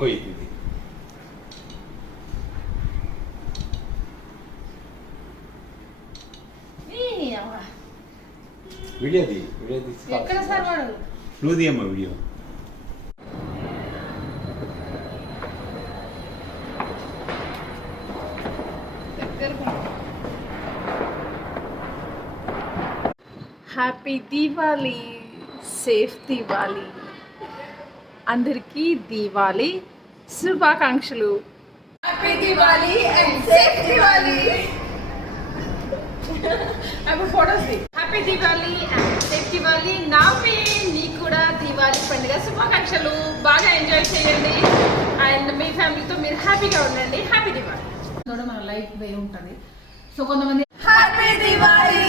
कोई दीदी वीडियो दी ఎక్కడ సార్ వాడు నువ్వు తీయమ్మా video happy Diwali, safe Diwali, అందరికీ దీవాలి శుభాకాంక్షలు. Happy Diwali and safe Diwali. Photos happy Diwali and safe Diwali. నీకు కూడా దీవాలి పండుగ శుభాకాంక్షలు. బాగా ఎంజాయ్ చేయండి అండ్ మీ ఫ్యామిలీతో మీరు హ్యాపీగా ఉండండి. హ్యాపీ దీవాలి. మన లైఫ్ వే ఉంటుంది. సో కొంతమంది హ్యాపీ దీవాలి